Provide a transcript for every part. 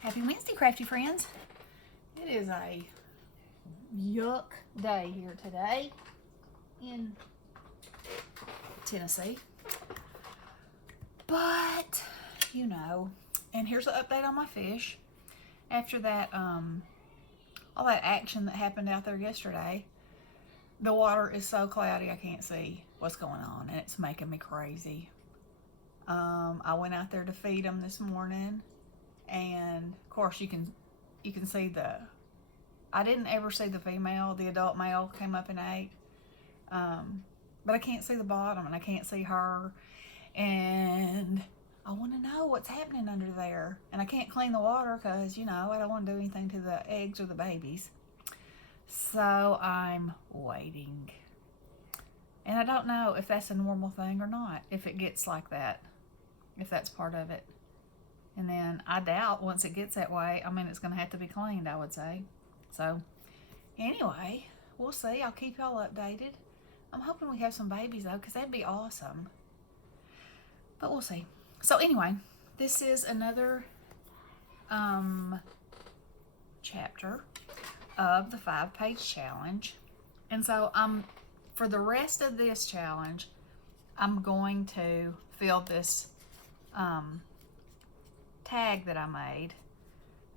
Happy Wednesday, crafty friends. It is a yuck day here today in Tennessee. But, you know, and here's an update on my fish. After that, all that action that happened out there yesterday, the water is so cloudy I can't see what's going on, and it's making me crazy. I went out there to feed them this morning, and of course you can see I didn't ever see the female. The adult male came up and ate, but I can't see the bottom, and I can't see her, and I want to know what's happening under there. And I can't clean the water because, you know, I don't want to do anything to the eggs or the babies. So I'm waiting. And I don't know if that's a normal thing or not, if it gets like that, if that's part of it. And then I doubt once it gets that way, I mean, it's going to have to be cleaned, I would say. So anyway, we'll see. I'll keep y'all updated. I'm hoping we have some babies, though, because that'd be awesome. But we'll see. So anyway, this is another chapter of the 5-page challenge. And so for the rest of this challenge, I'm going to fill this tag that I made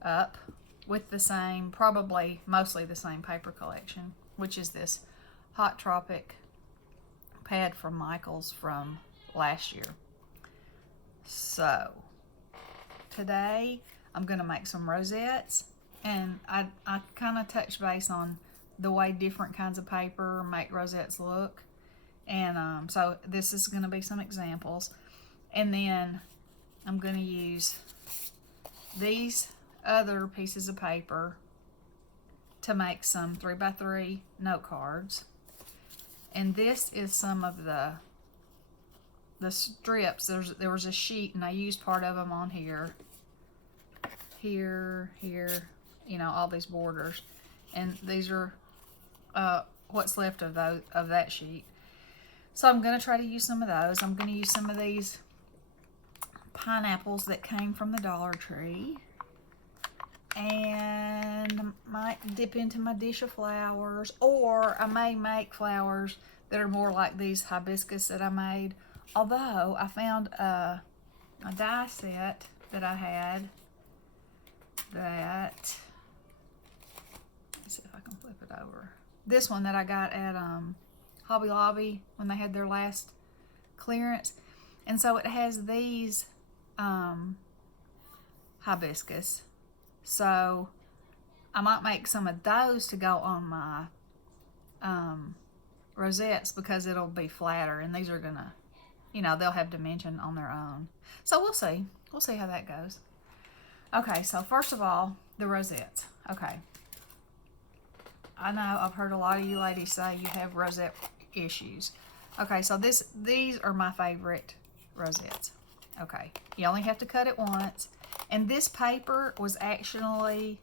up with the same, probably mostly the same paper collection, which is this Hot Tropic pad from Michaels from last year. So today I'm going to make some rosettes, and I kind of touch base on the way different kinds of paper make rosettes look. And so this is going to be some examples. And then I'm going to use these other pieces of paper to make some 3x3 note cards. And this is some of the strips. There was a sheet, and I used part of them on here, you know, all these borders. And these are what's left of that sheet. So I'm going to try to use some of those. I'm going to use some of these pineapples that came from the Dollar Tree. And I might dip into my dish of flowers, or I may make flowers that are more like these hibiscus that I made. Although I found a die set that I had that, let's see if I can flip it over. This one that I got at Hobby Lobby when they had their last clearance. And so it has these hibiscus. So I might make some of those to go on my rosettes, because it'll be flatter, and these are gonna, you know, they'll have dimension on their own. So we'll see. We'll see how that goes. Okay, so first of all, the rosettes. Okay. I know I've heard a lot of you ladies say you have rosette issues. Okay, so these are my favorite rosettes. Okay, you only have to cut it once. And this paper was actually,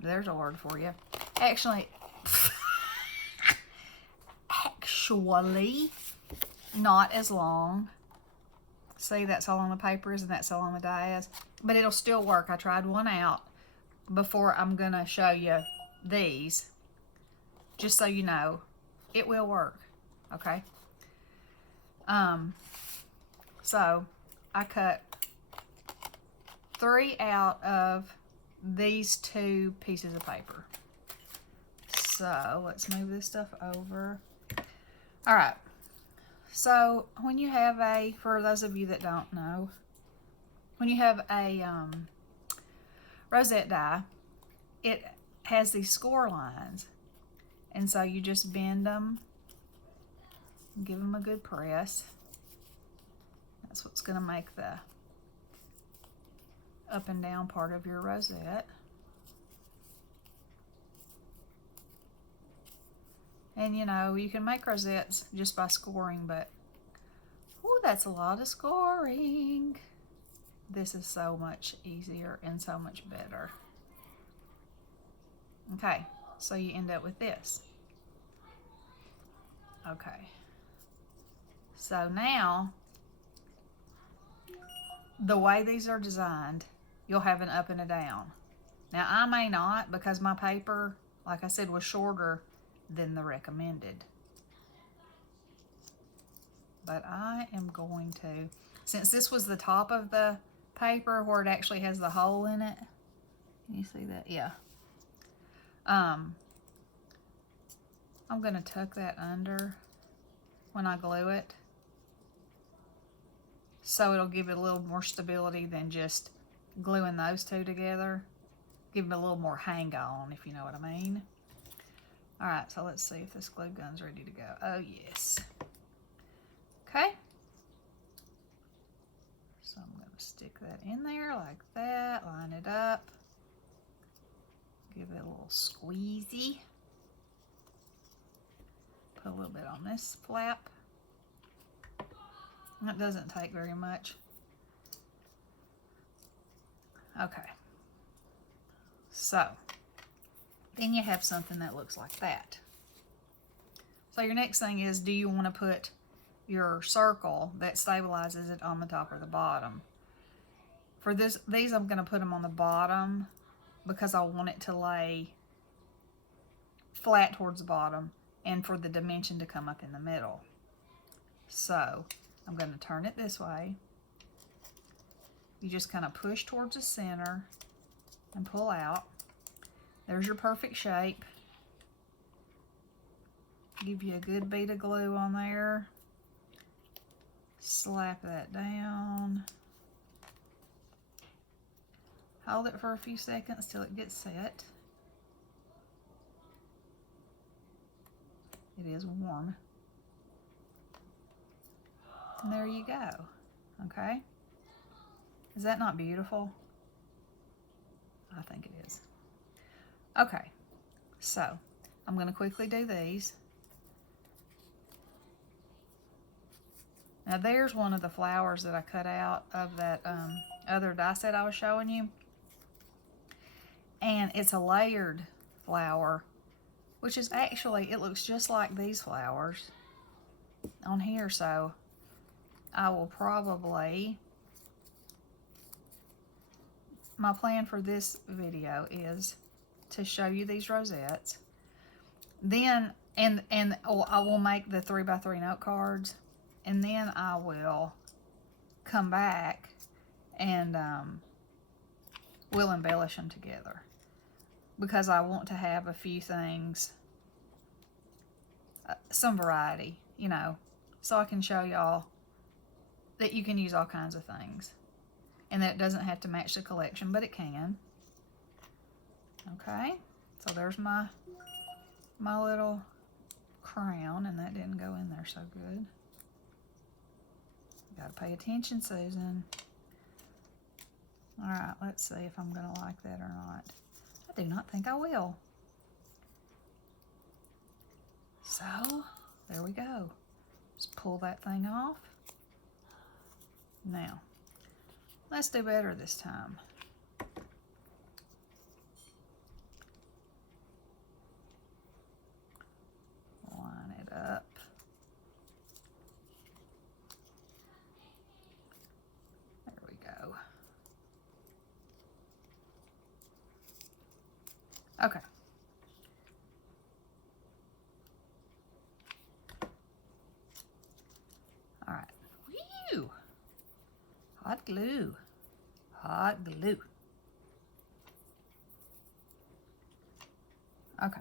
there's a word for you. Actually not as long. See, that's how long the paper is, and that's how long the die is. But it'll still work. I tried one out before I'm going to show you these. Just so you know, it will work. Okay? So, I cut 3 out of these 2 pieces of paper. So, let's move this stuff over. Alright. So, when you have for those of you that don't know, when you have a rosette die, it has these score lines. And so you just bend them, give them a good press. That's what's going to make the up and down part of your rosette. And you know, you can make rosettes just by scoring, but oh, that's a lot of scoring. This is so much easier and so much better. Okay, so you end up with this. Okay. So now, the way these are designed you'll have an up and a down. Now I may not, because my paper, like I said, was shorter than the recommended. But I am going to, since this was the top of the paper where it actually has the hole in it. Can you see that? Yeah. I'm going to tuck that under when I glue it, so it'll give it a little more stability than just gluing those two together. Give it a little more hang on, if you know what I mean. All right, so let's see if this glue gun's ready to go. Oh, yes. Okay. So I'm going to stick that in there like that, line it up, give it a little squeezy. Put a little bit on this flap. That doesn't take very much. Okay. So, then you have something that looks like that. So your next thing is, do you want to put your circle that stabilizes it on the top or the bottom? For these I'm going to put them on the bottom because I want it to lay flat towards the bottom and for the dimension to come up in the middle. So I'm going to turn it this way. You just kind of push towards the center and pull out. There's your perfect shape. Give you a good bead of glue on there. Slap that down. Hold it for a few seconds till it gets set. It is warm. And there you go. Okay? Is that not beautiful? I think it is. Okay, so I'm going to quickly do these. Now there's one of the flowers that I cut out of that other die set I was showing you. And it's a layered flower, which is actually, it looks just like these flowers on here. So I will probably, my plan for this video is to show you these rosettes. Then, and I will make the 3x3 note cards, and then I will come back and we'll embellish them together, because I want to have a few things, some variety, you know, so I can show y'all that you can use all kinds of things, and that it doesn't have to match the collection, but it can. Okay, so there's my little crown, and that didn't go in there so good. You gotta pay attention, Susan. All right, let's see if I'm gonna like that or not. I do not think I will. So, there we go. Just pull that thing off. Now, let's do better this time. Line it up. There we go. Okay. All right. Whew. Hot glue. Hot glue. Okay.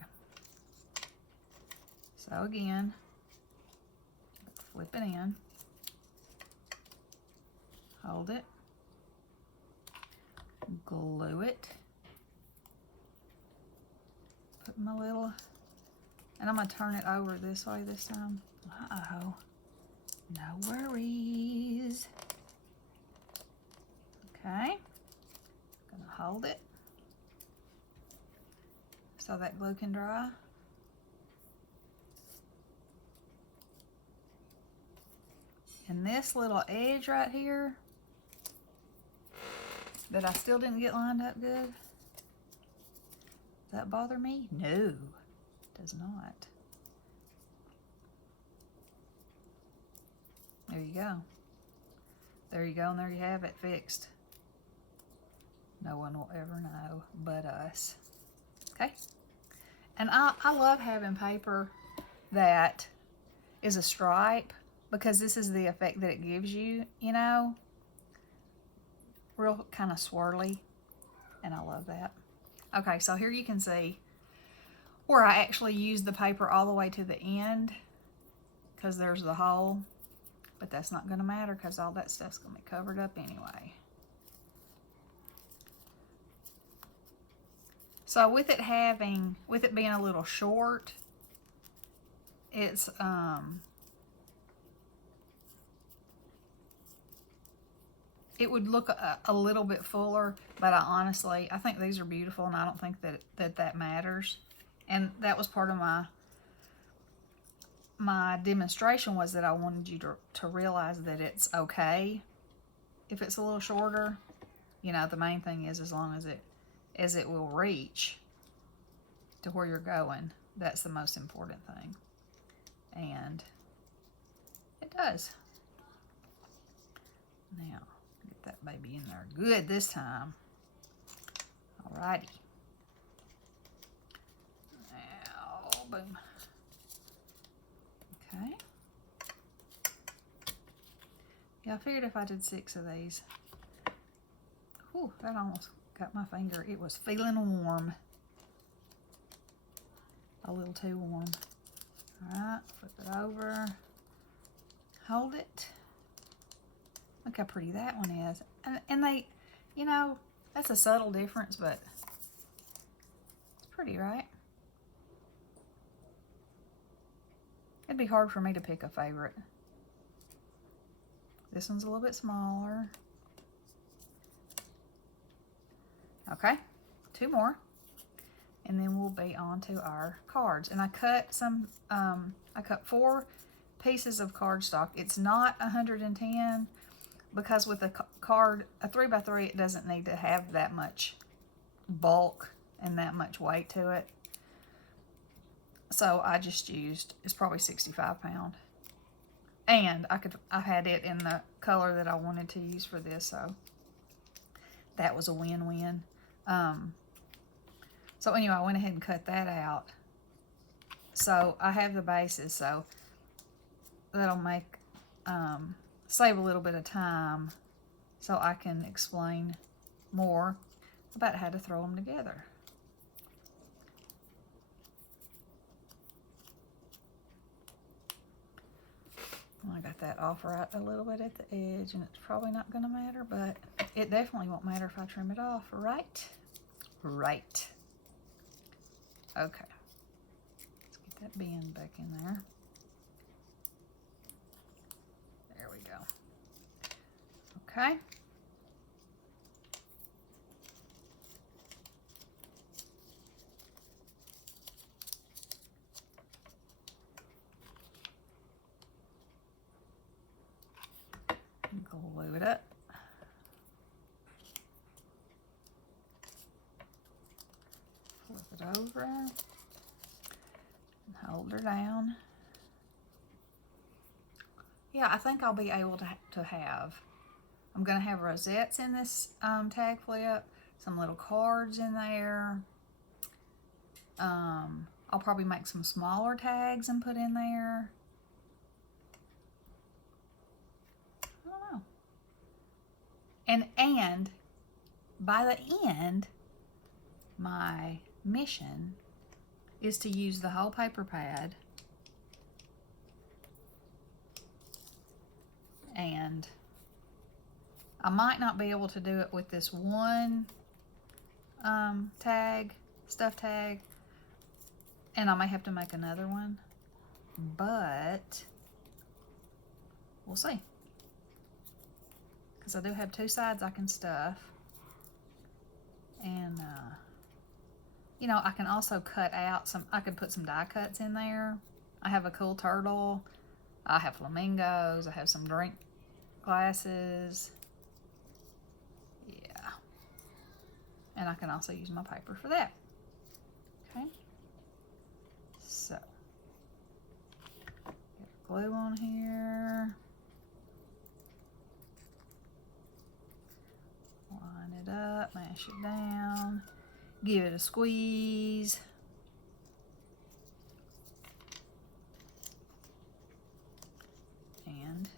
So again, flip it in. Hold it. Glue it. Put my little, and I'm going to turn it over this way this time. Uh-oh. No worries. Okay. Gonna hold it so that glue can dry. And this little edge right here that I still didn't get lined up good, does that bother me? No, it does not. There you go. There you go, and there you have it fixed. No one will ever know but us. Okay? And I love having paper that is a stripe because this is the effect that it gives you, you know? Real kind of swirly. And I love that. Okay, so here you can see where I actually used the paper all the way to the end because there's the hole. But that's not going to matter because all that stuff's going to be covered up anyway. So with it being a little short, it's it would look a little bit fuller, but I think these are beautiful, and I don't think that matters. And that was part of my demonstration, was that I wanted you to realize that it's okay if it's a little shorter. You know, the main thing is as long as it will reach to where you're going. That's the most important thing. And it does. Now, get that baby in there good this time. Alrighty. Now, boom. Okay. Yeah, I figured if I did 6 of these. Whew, that almost got my finger. It was feeling warm. A little too warm. Alright, flip it over. Hold it. Look how pretty that one is. And they, you know, that's a subtle difference, but it's pretty, right? It'd be hard for me to pick a favorite. This one's a little bit smaller. Okay, 2 more. And then we'll be on to our cards. And I cut I cut 4 pieces of cardstock. It's not 110 because with a card, a 3x3, it doesn't need to have that much bulk and that much weight to it. So I just used, it's probably 65 pound. And I had it in the color that I wanted to use for this, so that was a win-win. So anyway, I went ahead and cut that out. So I have the bases, so that'll make, save a little bit of time so I can explain more about how to throw them together. I got that off right a little bit at the edge, and it's probably not going to matter, but it definitely won't matter if I trim it off, right? Right. Okay. Let's get that bend back in there. There we go. Okay. Glue it up. Flip it over and hold her down. Yeah, I think I'll be able to have, I'm going to have rosettes in this tag flip, some little cards in there. I'll probably make some smaller tags and put in there. And by the end, my mission is to use the whole paper pad and I might not be able to do it with this one stuff tag, and I may have to make another one, but we'll see. I do have 2 sides I can stuff, and you know, I can also cut out some, I could put some die cuts in there. I have a cool turtle, I have flamingos, I have some drink glasses, yeah, and I can also use my paper for that. Okay, so get glue on here. Line it up. Now mash it down, give it a squeeze. And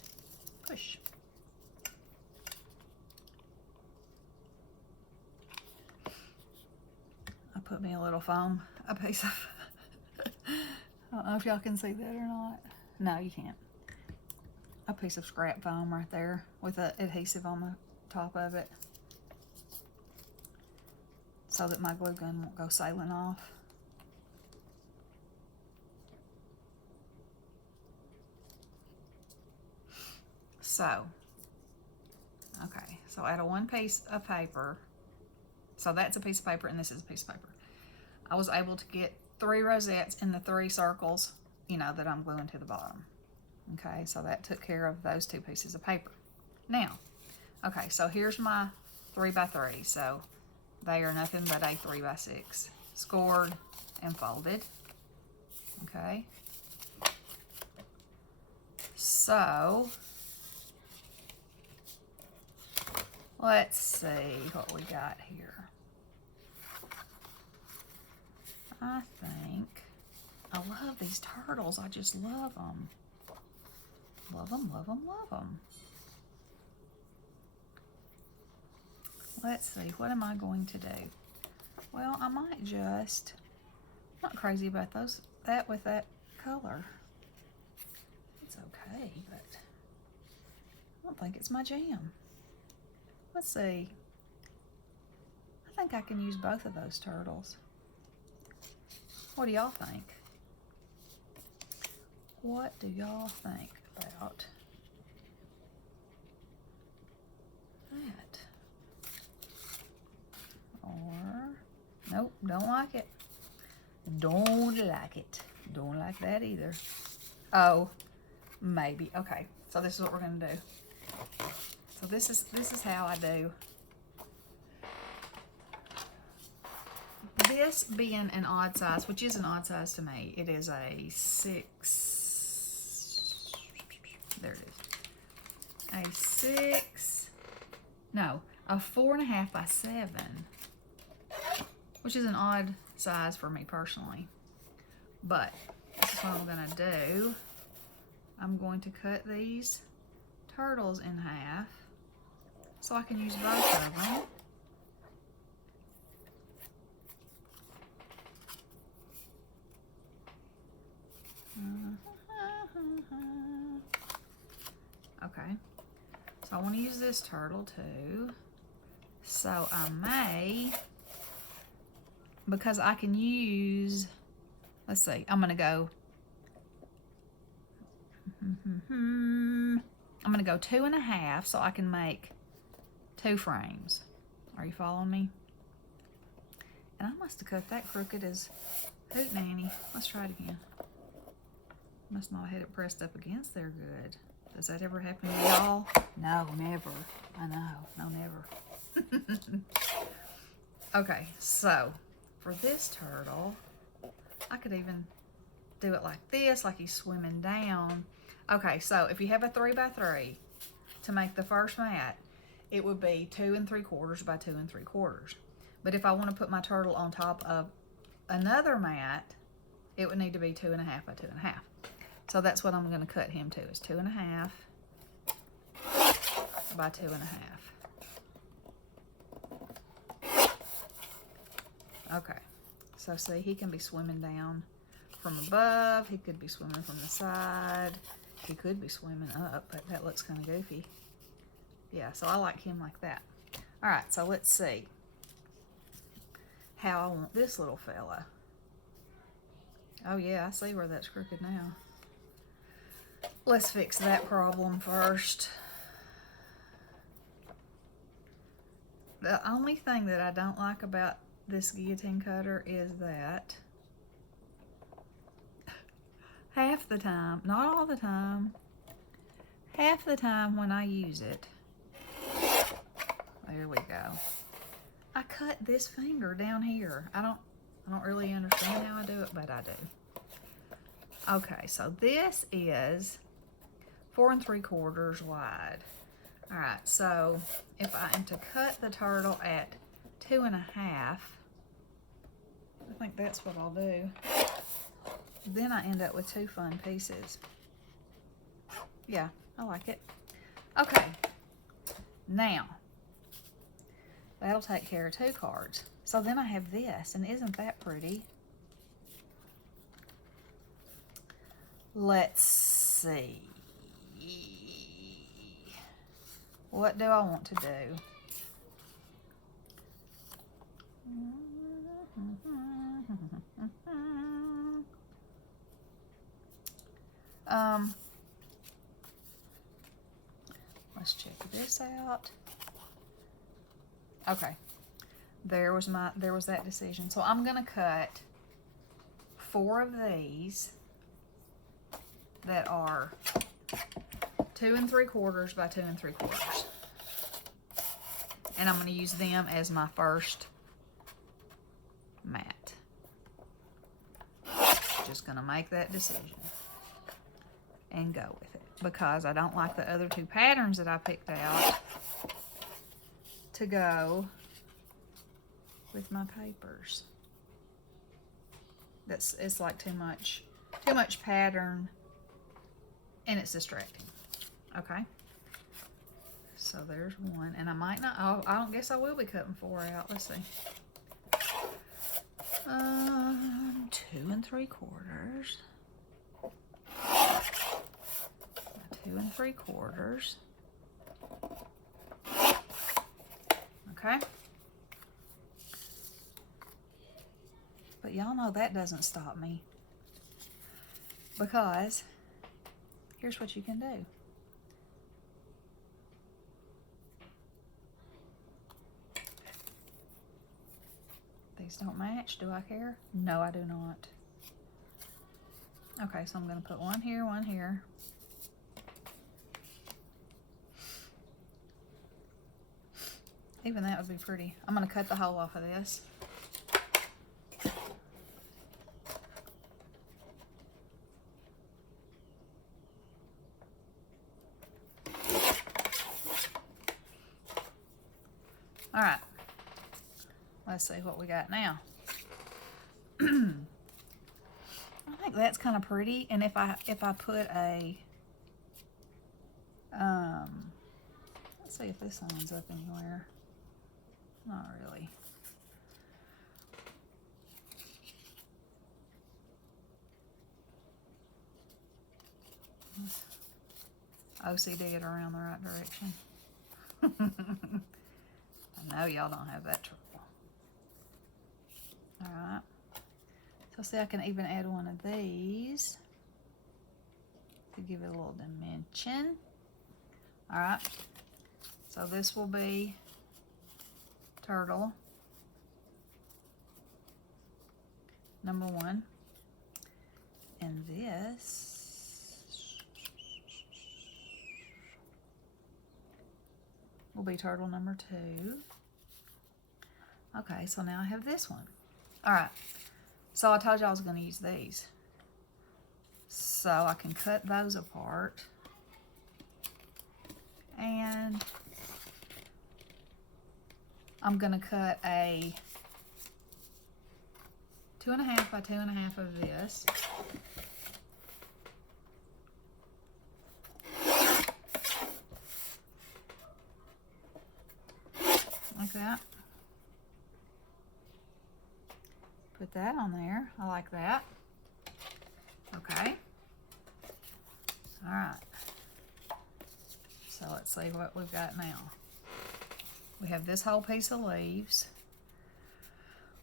push. I put me a little foam, a piece of, I don't know if y'all can see that or not. No, you can't. A piece of scrap foam right there with an adhesive on the top of it so that my glue gun won't go sailing off. So, okay, so out of one piece of paper, so that's a piece of paper and this is a piece of paper, I was able to get 3 rosettes in the 3 circles, you know, that I'm gluing to the bottom. Okay, so that took care of those 2 pieces of paper. Now, okay, so here's my 3x3, so they are nothing but a 3x6, scored and folded. Okay, so let's see what we got here. I think I love these turtles. I just love them. Love them, love them, love them. Let's see, what am I going to do? Well, I might just, I'm not crazy about that with that color. It's okay, but I don't think it's my jam. Let's see. I think I can use both of those turtles. What do y'all think? What do y'all think about that? Or, nope, don't like it. Don't like it. Don't like that either. Oh, maybe. Okay, so this is what we're gonna do. So this is how I do. This being an odd size, which is an odd size to me, it is a 6. There it is. A 4.5 by 7, which is an odd size for me personally. But this is what I'm gonna do. I'm going to cut these turtles in half so I can use both of them. Okay, so I want to use this turtle too. So I may, because I can use, let's see, I'm gonna go, I'm gonna go 2.5 so I can make 2 frames. Are you following me? And I must have cut that crooked as hoot nanny. Let's try it again. Must not have had it pressed up against there good. Does that ever happen to y'all? No, never. I know. No, never. Okay, so for this turtle, I could even do it like this, like he's swimming down. Okay, so if you have a 3x3 to make the first mat, it would be 2 3/4 by 2 3/4. But if I want to put my turtle on top of another mat, it would need to be 2.5 by 2.5. So that's what I'm going to cut him to, is 2.5 by 2.5. Okay, so see, he can be swimming down from above, he could be swimming from the side, he could be swimming up, but that looks kind of goofy. Yeah, so I like him like that. All right, so let's see how I want this little fella. Oh yeah, I see where that's crooked now. Let's fix that problem first. The only thing that I don't like about this guillotine cutter is that half the time, not all the time, half the time when I use it, there we go, I cut this finger down here. I don't really understand how I do it, but I do. Okay, so this is 4 3/4 wide. All right, so if I am to cut the turtle at 2.5. I think that's what I'll do. Then I end up with 2 fun pieces. Yeah, I like it. Okay, now that'll take care of 2 cards. So then I have this, and isn't that pretty? Let's see. What do I want to do? Let's check this out. Okay, there was that decision. So I'm gonna cut 4 of these that are 2 3/4 by 2 3/4, and I'm gonna use them as my first mat. Just gonna make that decision and go with it, because I don't like the other 2 patterns that I picked out to go with my papers. It's like too much pattern, and it's distracting. Okay, so there's one, and I might not, I don't guess I will be cutting 4 out. Let's see. 2 3/4. 2 3/4. Okay. But y'all know that doesn't stop me, because here's what you can do. These don't match. Do I care? No, I do not. Okay, so I'm going to put one here, one here. Even that would be pretty. I'm going to cut the hole off of this. All right. Let's see what we got now. I think that's kind of pretty. And if I put a let's see if this lines up anywhere. Not really. OCD it around the right direction. I know y'all don't have that trouble. Alright. So see, I can even add one of these to give it a little dimension. Alright. So this will be turtle number 1. And this will be turtle number 2. Okay, so now I have this one. All right, so I told you I was going to use these. So I can cut those apart. And I'm going to cut a 2.5 by 2.5 of this. Like that. Put that on there. I like that. Okay. All right. So let's see what we've got now. We have this whole piece of leaves.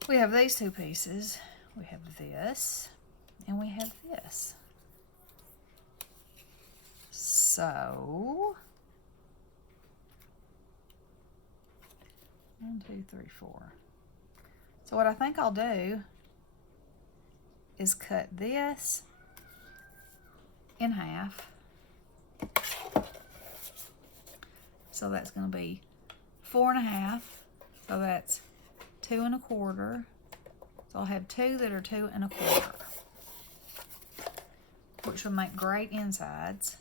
We have these 2 pieces. We have this, and we have this. So 1, 2, 3, 4. So what I think I'll do is cut this in half. So that's going to be 4.5. So that's 2 1/4. So I'll have 2 that are 2 1/4, which will make great insides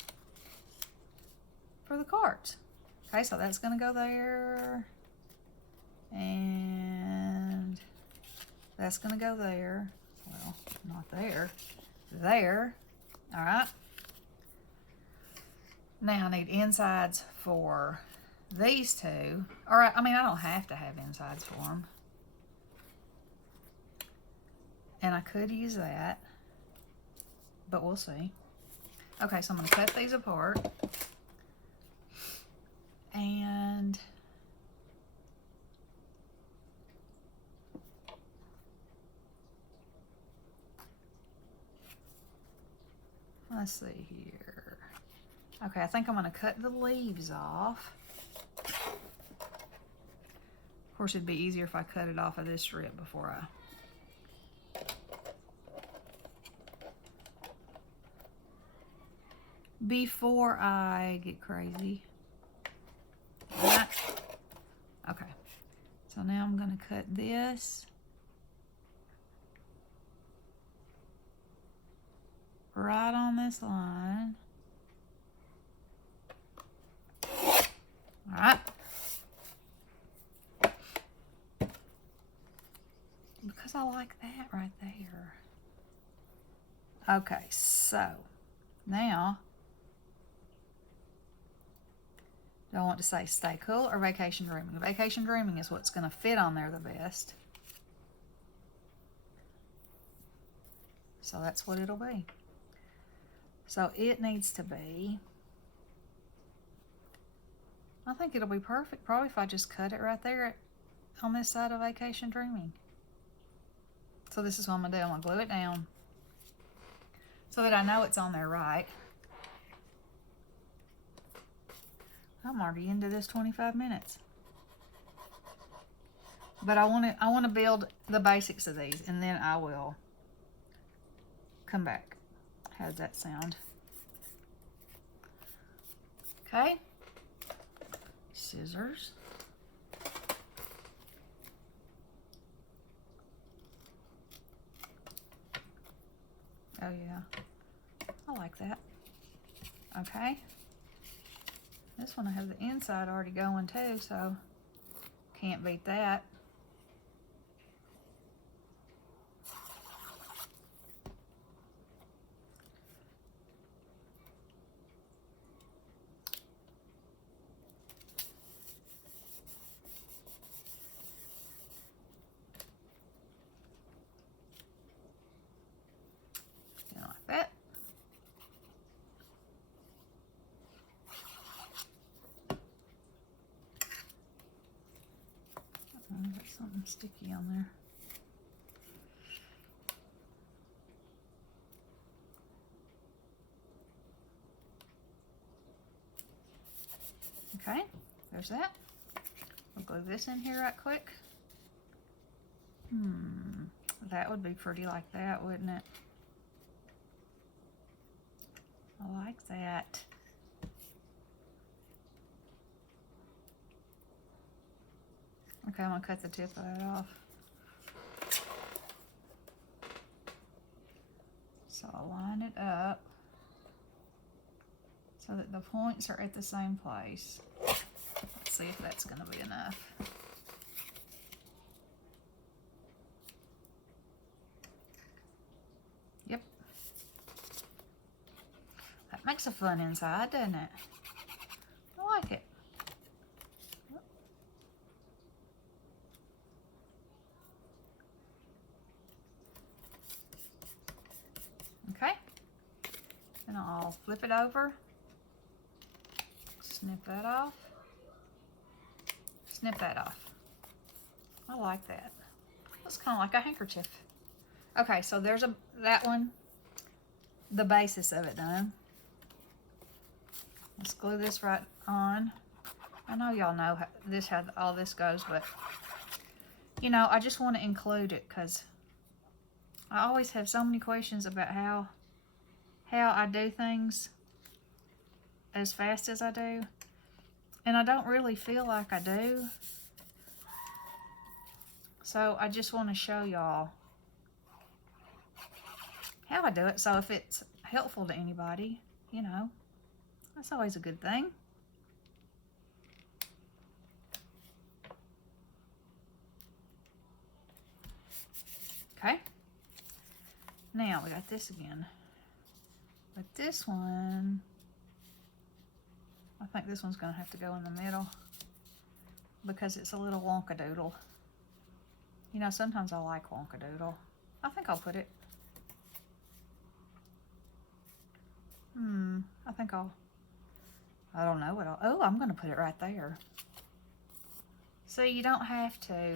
for the cards. Okay, so that's going to go there. And that's going to go there. Well, not there. There. All right. Now I need insides for these two. All right, I mean, I don't have to have insides for them. And I could use that, but we'll see. Okay, so I'm going to cut these apart. And let's see here. Okay, I think I'm going to cut the leaves off. Of course, it'd be easier if I cut it off of this strip before I get crazy. Right. Okay, so now I'm going to cut this right on this line. All right. Because I like that right there. Okay, so now, do I want to say stay cool or vacation dreaming? Vacation dreaming is what's going to fit on there the best. So that's what it'll be. So it needs to be, I think it'll be perfect probably if I just cut it right there on this side of vacation dreaming. So this is what I'm going to do. I'm going to glue it down so that I know it's on there right. I'm already into this 25 minutes. But I want to build the basics of these, and then I will come back. How does that sound? Okay. Scissors. Oh yeah, I like that. Okay. This one I have the inside already going too, so can't beat that. Like that. There's something sticky on there. Okay, there's that. We'll glue this in here right quick. That would be pretty like that, wouldn't it? I like that. Okay, I'm gonna cut the tip of that off. So I'll line it up so that the points are at the same place. Let's see if that's gonna be enough. Yep. That makes a fun inside, doesn't it? I like it. Okay. Then I'll flip it over. Snip that off. Snip that off. I like that. Looks kind of like a handkerchief. Okay, so there's that one, the basis of it done. Let's glue this right on. I know y'all know how all this goes, but you know, I just want to include it because I always have so many questions about how I do things as fast as I do, and I don't really feel like I do. So I just want to show y'all how I do it. So if it's helpful to anybody, you know, that's always a good thing. Okay. Now we got this again. But this one, I think this one's going to have to go in the middle because it's a little wonkadoodle. You know, sometimes I like wonkadoodle. I think I'll put it. I think I don't know what oh, I'm going to put it right there. So you don't have to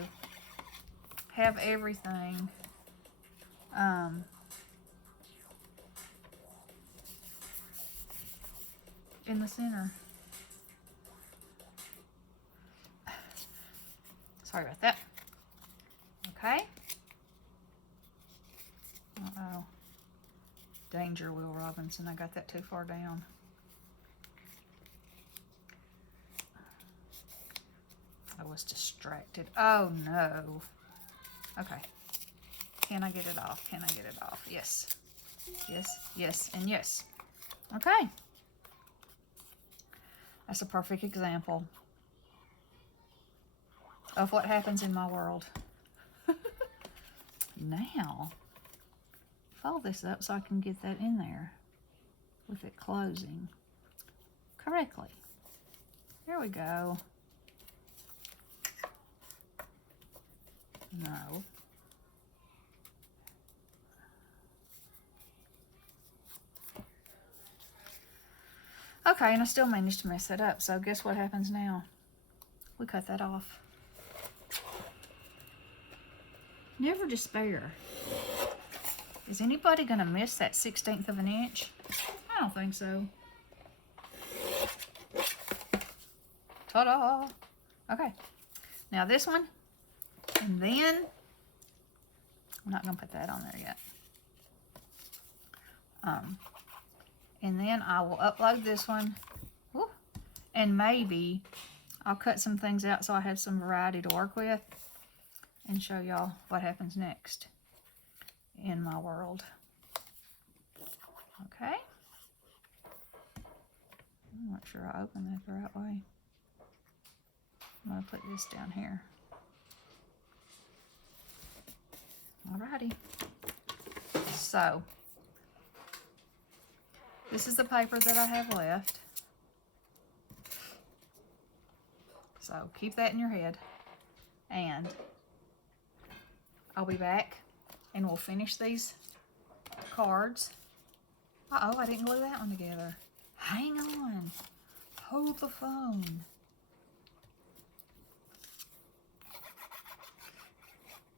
have everything in the center. Sorry about that. Okay. Uh-oh. Danger, Will Robinson. I got that too far down. I was distracted. Oh, no. Okay. Can I get it off? Can I get it off? Yes. Yes, yes, and yes. Okay. That's a perfect example of what happens in my world. Now, fold this up so I can get that in there with it closing correctly. There we go. No. Okay, and I still managed to mess that up, so guess what happens now? We cut that off. Never despair. Is anybody gonna miss that 1/16 of an inch? I don't think so. Ta-da! Okay, now this one, and then, I'm not gonna put that on there yet. And then I will upload this one. Woo, and maybe I'll cut some things out so I have some variety to work with and show y'all what happens next in my world. Okay. I'm not sure I opened that the right way. I'm going to put this down here. Alrighty. So, this is the paper that I have left. So, keep that in your head. And I'll be back and we'll finish these cards. Uh-oh, I didn't glue that one together. Hang on. Hold the phone.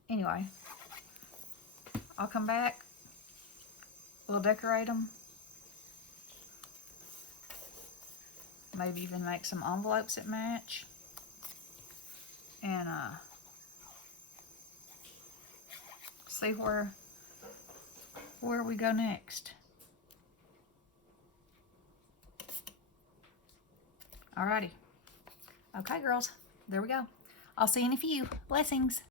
Anyway, I'll come back. We'll decorate them. Maybe even make some envelopes that match. And see where we go next. Alrighty. Okay, girls. There we go. I'll see you in a few. Blessings.